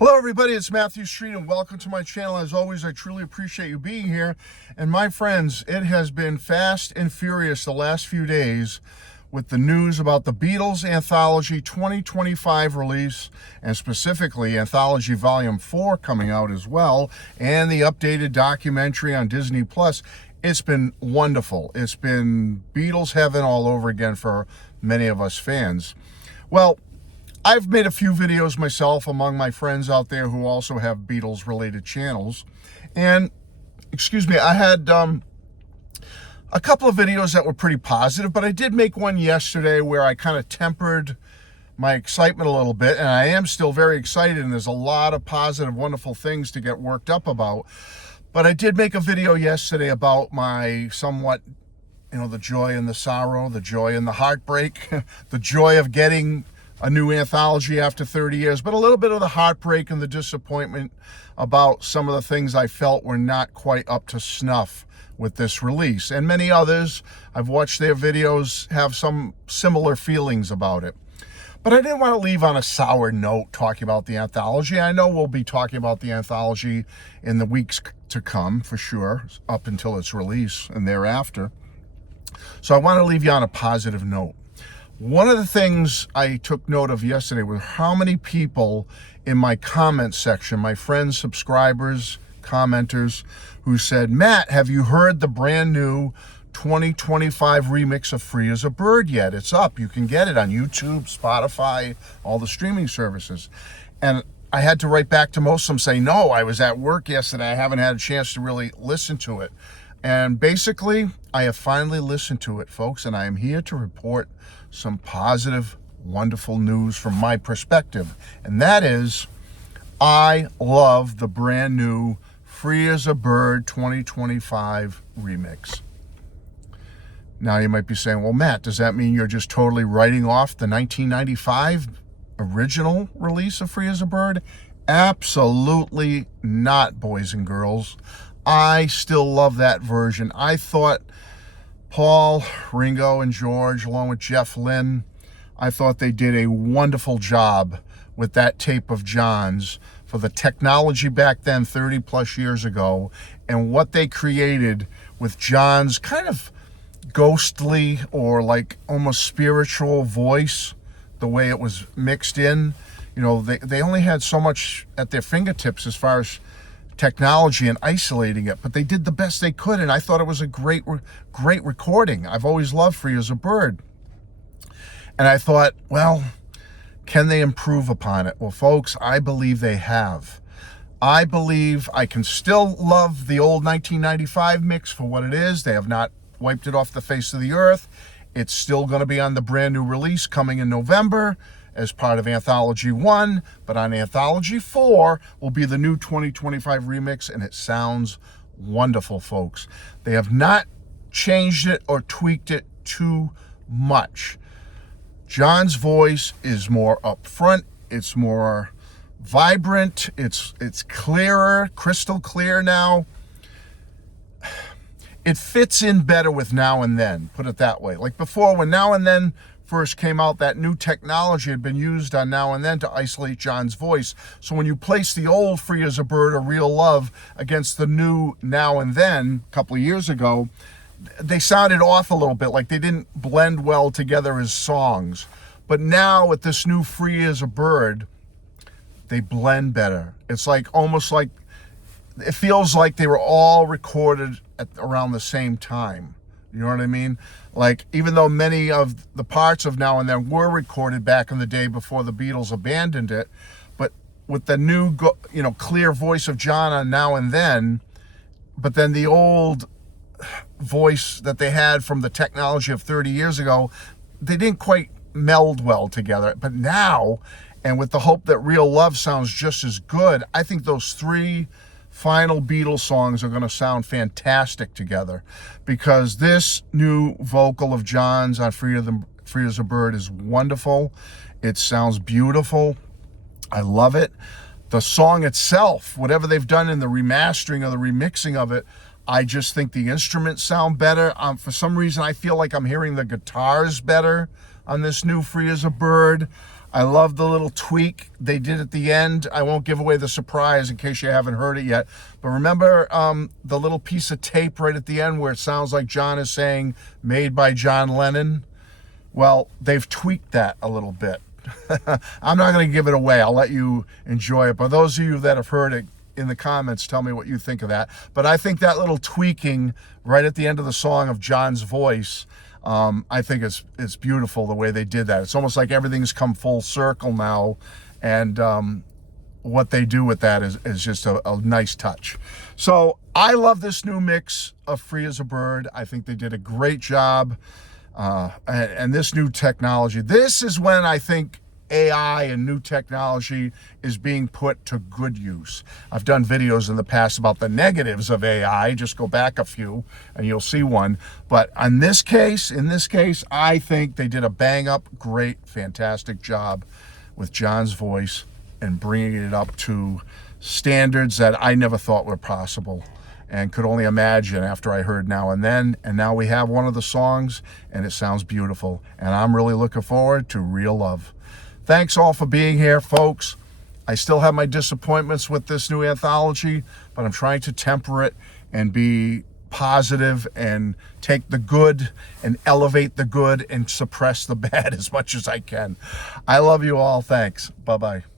Hello everybody, it's Matthew Street and welcome to my channel. As always, I truly appreciate you being here. And my friends, it has been fast and furious the last few days with the news about the Beatles Anthology 2025 release, and specifically Anthology Volume 4 coming out as well, and the updated documentary on Disney+. It's been wonderful. It's been Beatles heaven all over again for many of us fans. Well, I've made a few videos myself among my friends out there who also have Beatles related channels. And, I had a couple of videos that were pretty positive, but I did make one yesterday where I kind of tempered my excitement a little bit, and I am still very excited, and there's a lot of positive, wonderful things to get worked up about. But I did make a video yesterday about my somewhat, the joy and the sorrow, the joy and the heartbreak, the joy of getting a new anthology after 30 years, but a little bit of the heartbreak and the disappointment about some of the things I felt were not quite up to snuff with this release. And many others, I've watched their videos, have some similar feelings about it. But I didn't want to leave on a sour note talking about the anthology. I know we'll be talking about the anthology in the weeks to come, for sure, up until its release and thereafter. So I want to leave you on a positive note. One of the things I took note of yesterday was how many people in my comment section, my friends, subscribers, commenters, who said, "Matt, have you heard the brand new 2025 remix of Free as a Bird yet? It's up. You can get it on YouTube, Spotify, all the streaming services." And I had to write back to most of them saying, "No, I was at work yesterday. I haven't had a chance to really listen to it." And basically, I have finally listened to it, folks, and I am here to report some positive, wonderful news from my perspective. And that is, I love the brand new Free as a Bird 2025 remix. Now you might be saying, well, Matt, does that mean you're just totally writing off the 1995 original release of Free as a Bird? Absolutely not, boys and girls. I still love that version. I thought Paul, Ringo, and George, along with Jeff Lynne, I thought they did a wonderful job with that tape of John's for the technology back then, 30 plus years ago, and what they created with John's kind of ghostly or like almost spiritual voice, the way it was mixed in. They only had so much at their fingertips as far as technology and isolating it, but they did the best they could, and I thought it was a great recording. I've always loved Free as a Bird, and I thought, well, can they improve upon it? Well, folks, I believe they have. I believe I can still love the old 1995 mix for what it is. They have not wiped it off the face of the earth. It's still going to be on the brand new release coming in November as part of Anthology 1, but on Anthology 4 will be the new 2025 remix, and it sounds wonderful, folks. They have not changed it or tweaked it too much. John's voice is more upfront, it's more vibrant, it's clearer, crystal clear now. It fits in better with Now and Then, put it that way. Like before, when Now and Then first came out, that new technology had been used on Now and Then to isolate John's voice. So when you place the old Free as a Bird or Real Love against the new Now and Then a couple of years ago, they sounded off a little bit, like they didn't blend well together as songs. But now with this new Free as a Bird, they blend better. It's almost like it feels like they were all recorded at around the same time. You know what I mean? Like, even though many of the parts of Now and Then were recorded back in the day before the Beatles abandoned it, but with the new, clear voice of John on Now and Then, but then the old voice that they had from the technology of 30 years ago, they didn't quite meld well together. But now, and with the hope that Real Love sounds just as good, I think those three final Beatles songs are going to sound fantastic together, because this new vocal of John's on Free as a Bird is wonderful. It sounds beautiful. I love it. The song itself, whatever they've done in the remastering or the remixing of it, I just think the instruments sound better. For some reason, I feel like I'm hearing the guitars better on this new Free as a Bird. I love the little tweak they did at the end. I won't give away the surprise in case you haven't heard it yet. But remember the little piece of tape right at the end where it sounds like John is saying, made by John Lennon? Well, they've tweaked that a little bit. I'm not going to give it away. I'll let you enjoy it. But those of you that have heard it, in the comments, tell me what you think of that. But I think that little tweaking right at the end of the song of John's voice, I think it's beautiful the way they did that. It's almost like everything's come full circle now, and what they do with that is just a nice touch. So I love this new mix of Free as a Bird. I think they did a great job, and this new technology. This is when I think AI and new technology is being put to good use. I've done videos in the past about the negatives of AI. Just go back a few and you'll see one. But in this case, I think they did a bang up, great, fantastic job with John's voice and bringing it up to standards that I never thought were possible and could only imagine after I heard Now and Then. And now we have one of the songs and it sounds beautiful. And I'm really looking forward to Real Love. Thanks all for being here, folks. I still have my disappointments with this new anthology, but I'm trying to temper it and be positive and take the good and elevate the good and suppress the bad as much as I can. I love you all. Thanks. Bye-bye.